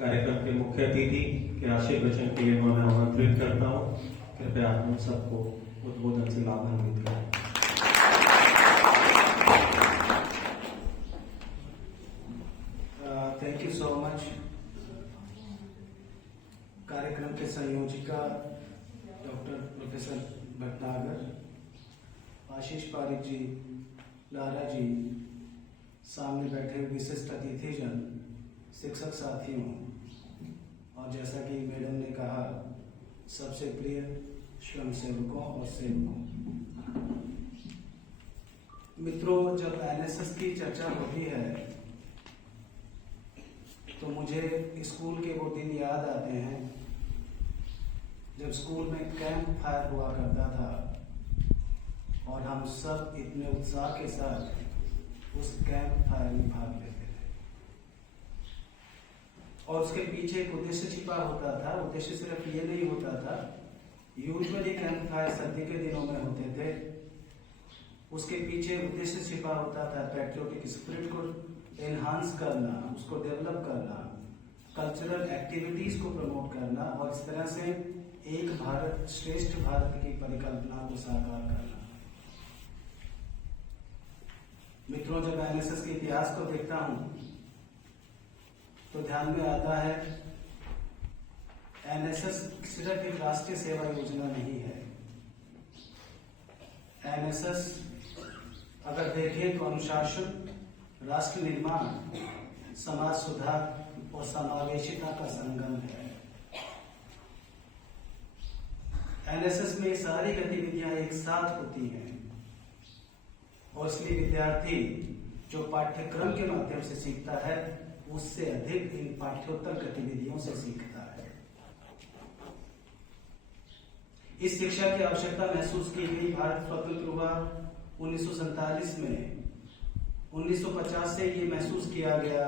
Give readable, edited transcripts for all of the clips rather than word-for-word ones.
कार्यक्रम के मुख्य अतिथि के आशीर्वचन के लिए मैं आमंत्रित करता हूँ। कृपया हम सबको उद्बोधन से लाभान्वित करें। Thank you so much. कार्यक्रम के संयोजिका डॉक्टर प्रोफेसर भटनागर, आशीष पारिक जी, लारा जी, सामने बैठे विशिष्ट अतिथिजन, शिक्षक साथियों, और जैसा कि मैडम ने कहा, सबसे प्रिय स्वयं सेवकों और सेवकों। मित्रों, जब एनएसएस की चर्चा होती है तो मुझे स्कूल के वो दिन याद आते हैं जब स्कूल में कैंप फायर हुआ करता था और हम सब इतने उत्साह के साथ उस कैंप फायर में भाग लेते थे। और उसके पीछे एक उद्देश्य छिपा होता था। उद्देश्य सिर्फ ये नहीं होता था, यूजुअली कैंप फायर सर्दी के दिनों में होते थे। उसके पीछे उद्देश्य छिपा होता था पैट्रियोटिक स्पिरिट को एनहांस करना, उसको डेवलप करना, कल्चरल एक्टिविटीज को प्रमोट करना और इस तरह से एक भारत श्रेष्ठ भारत की परिकल्पना को साकार करना। मित्रों, जब एनएसएस के इतिहास को देखता हूं तो ध्यान में आता है एनएसएस सिर्फ एक राष्ट्रीय सेवा योजना नहीं है। एनएसएस अगर देखें तो अनुशासन, राष्ट्र निर्माण, समाज सुधार और समावेशिता का संगम है। एनएसएस में सारी गतिविधियां एक साथ होती हैं और इसलिए विद्यार्थी जो पाठ्यक्रम के माध्यम से सीखता है उससे अधिक इन पाठ्योत्तर गतिविधियों से सीखता है। इस शिक्षा की आवश्यकता महसूस की गई भारत स्वतंत्र हुआ 1947 में। 1950 से ये महसूस किया गया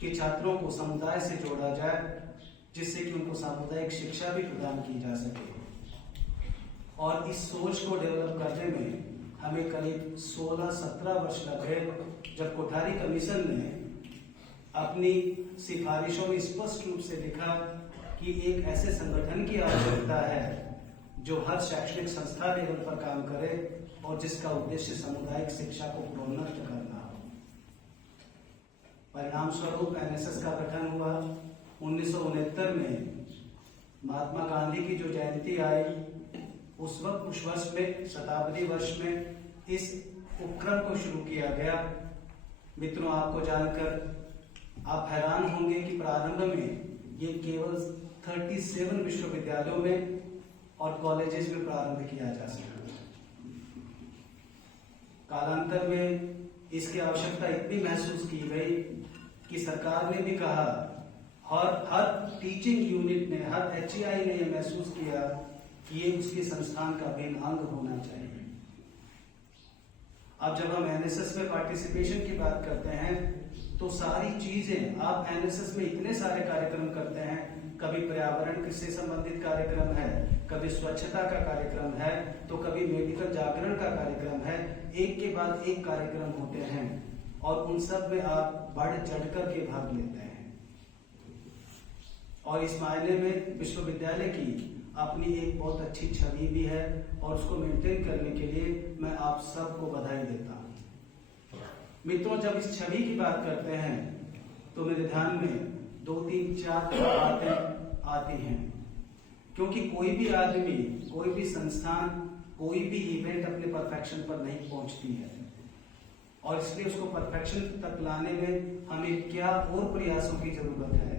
कि छात्रों को समुदाय से जोड़ा जाए जिससे कि उनको सामुदायिक शिक्षा भी प्रदान की जा सके। और इस सोच को डेवलप करने में हमें करीब 16-17 वर्ष लगे जब कोठारी कमीशन ने अपनी सिफारिशों में स्पष्ट रूप से लिखा कि एक ऐसे संगठन की आवश्यकता है जो हर शैक्षणिक संस्था लेवल पर काम करे और जिसका उद्देश्य सामुदायिक शिक्षा को प्रोन्नत करना हो। परिणाम स्वरूप एनएसएस का गठन हुआ। 1969 में महात्मा गांधी की जो जयंती आई उस वर्ष में, शताब्दी वर्ष में इस उपक्रम को शुरू किया गया। मित्रों, आपको जानकर आप हैरान होंगे कि प्रारंभ में ये केवल 37 विश्वविद्यालयों में और कॉलेजेस में प्रारंभ किया जा सका। कालांतर में इसकी आवश्यकता इतनी महसूस की गई कि सरकार ने भी कहा, हर टीचिंग यूनिट ने, हर एचईआई ने यह महसूस किया कि ये उसके संस्थान का अभिन्न अंग होना चाहिए। अब जब हम एनएसएस में पार्टिसिपेशन की बात करते हैं तो सारी चीजें, आप एनएसएस में इतने सारे कार्यक्रम करते हैं। कभी पर्यावरण से संबंधित कार्यक्रम है, कभी स्वच्छता का कार्यक्रम है, तो कभी मेडिकल जागरण का कार्यक्रम है। एक के बाद एक कार्यक्रम होते हैं और उन सब में आप बढ़ चढ़कर के भाग लेते हैं। और इस मायने में विश्वविद्यालय की अपनी एक बहुत अच्छी छवि भी है और उसको मेंटेन करने के लिए मैं आप सबको बधाई देता हूं। मित्रों, जब इस छवि की बात करते हैं तो मेरे ध्यान में 2-3-4 बातें आती हैं, क्योंकि कोई भी आदमी, कोई भी संस्थान, कोई भी इवेंट अपने परफेक्शन पर नहीं पहुंचती है और इसलिए उसको परफेक्शन तक लाने में हमें क्या और प्रयासों की जरूरत है।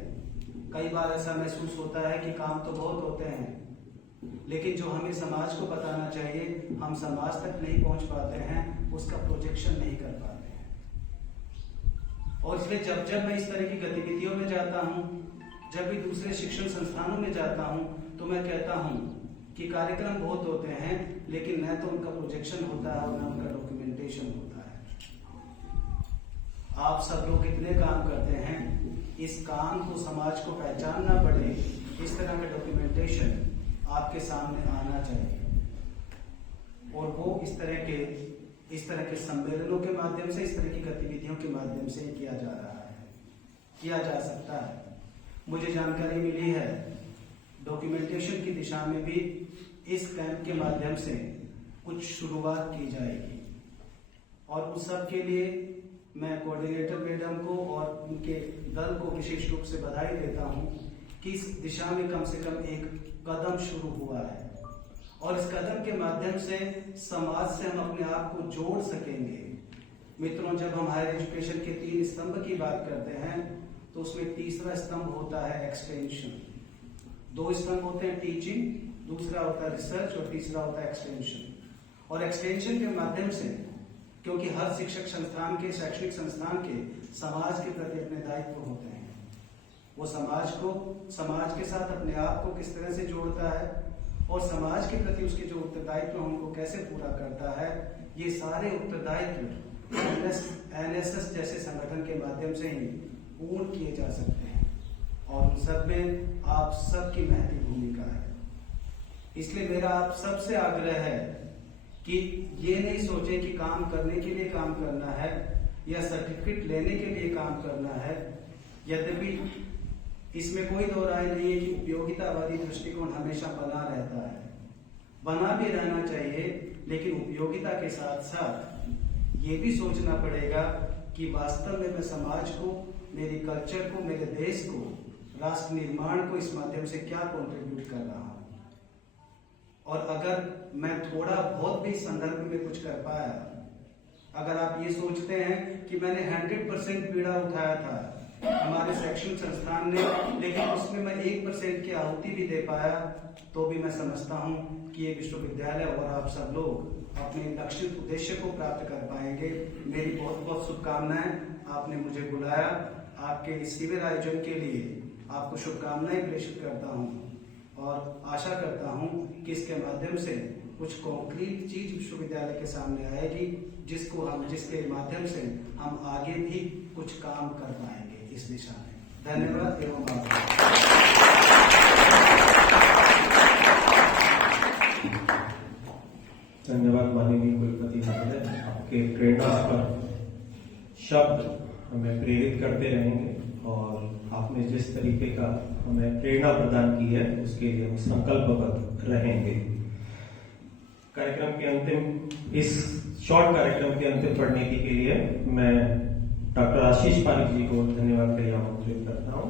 कई बार ऐसा महसूस होता है कि काम तो बहुत होते हैं लेकिन जो हमें समाज को बताना चाहिए हम समाज तक नहीं पहुंच पाते हैं, उसका प्रोजेक्शन नहीं कर पाते हैं। और इसलिए जब जब मैं इस तरह की गतिविधियों में जाता हूं, जब भी दूसरे शिक्षण संस्थानों में जाता हूं, तो मैं कहता हूं कि कार्यक्रम बहुत होते हैं लेकिन न तो उनका प्रोजेक्शन होता है और न उनका डॉक्यूमेंटेशन होता है। आप सब लोग कितने काम करते हैं, इस काम को समाज को पहचानना पड़े, इस तरह का डॉक्यूमेंटेशन आपके सामने आना चाहिए। और वो इस तरह के सम्मेलनों के माध्यम से, इस तरह की गतिविधियों के माध्यम से किया जा रहा है, किया जा सकता है। मुझे जानकारी मिली है डॉक्यूमेंटेशन की दिशा में भी इस कैंप के माध्यम से कुछ शुरुआत की जाएगी और उस सब के लिए मैं कोऑर्डिनेटर मैडम को और उनके दल को विशेष रूप से बधाई देता हूं कि इस दिशा में कम से कम एक कदम शुरू हुआ है और इस कदम के माध्यम से समाज से हम अपने आप को जोड़ सकेंगे। मित्रों, जब हम हायर एजुकेशन के 3 स्तंभ की बात करते हैं तो उसमें तीसरा स्तंभ होता है एक्सटेंशन। 2 स्तंभ होते हैं, टीचिंग, दूसरा होता है रिसर्च और तीसरा होता है एक्सटेंशन। और एक्सटेंशन के माध्यम से, क्योंकि हर शिक्षक संस्थान के, शैक्षणिक संस्थान के समाज के प्रति अपने दायित्व होते हैं, वो समाज के साथ अपने आप को किस तरह से जोड़ता है और समाज के प्रति उसके जो उत्तरदायित्व उनको कैसे पूरा करता है, ये सारे उत्तरदायित्व एनएसएस जैसे संगठन के माध्यम से ही पूर्ण किए जा सकते हैं और उन सब में आप सबकी महती भूमिका है। इसलिए मेरा आप सबसे आग्रह है कि ये नहीं सोचे कि काम करने के लिए काम करना है या सर्टिफिकेट लेने के लिए काम करना है। यद्यपि इसमें कोई दो राय नहीं है कि उपयोगितावादी दृष्टिकोण हमेशा बना रहता है, बना भी रहना चाहिए, लेकिन उपयोगिता के साथ साथ ये भी सोचना पड़ेगा कि वास्तव में मैं समाज को, मेरी कल्चर को, मेरे देश को, राष्ट्र निर्माण को इस माध्यम से क्या कंट्रीब्यूट कर रहा हूं। और अगर मैं थोड़ा बहुत भी संदर्भ में कुछ कर पाया, अगर आप ये सोचते हैं कि मैंने 100% पीड़ा उठाया था हमारे शैक्षणिक संस्थान ने, लेकिन उसमें मैं 1% की आहुति भी दे पाया, तो भी मैं समझता हूं कि ये विश्वविद्यालय और आप सब लोग अपने लक्षित उद्देश्य को प्राप्त कर पाएंगे। मेरी बहुत बहुत शुभकामनाएं। आपने मुझे बुलाया, आपके इस शिविर आयोजन के लिए आपको शुभकामनाएं प्रेषित करता हूं और आशा करता हूं कि इसके माध्यम से कुछ कॉन्क्रीट चीज विश्वविद्यालय के सामने आएगी, जिसके माध्यम से हम आगे भी कुछ काम कर पाएंगे इस दिशा में। धन्यवाद एवं आभार। धन्यवाद माननीय कुलपति महोदय, आपके प्रेरणास्पद शब्द हमें प्रेरित करते रहेंगे और आपने जिस तरीके का हमें प्रेरणा प्रदान की है उसके लिए हम संकल्पबद्ध रहेंगे। कार्यक्रम के अंतिम, इस शॉर्ट कार्यक्रम के अंतिम पढ़ने के लिए मैं डॉक्टर आशीष पारिक जी को धन्यवाद का आमंत्रित करता हूँ।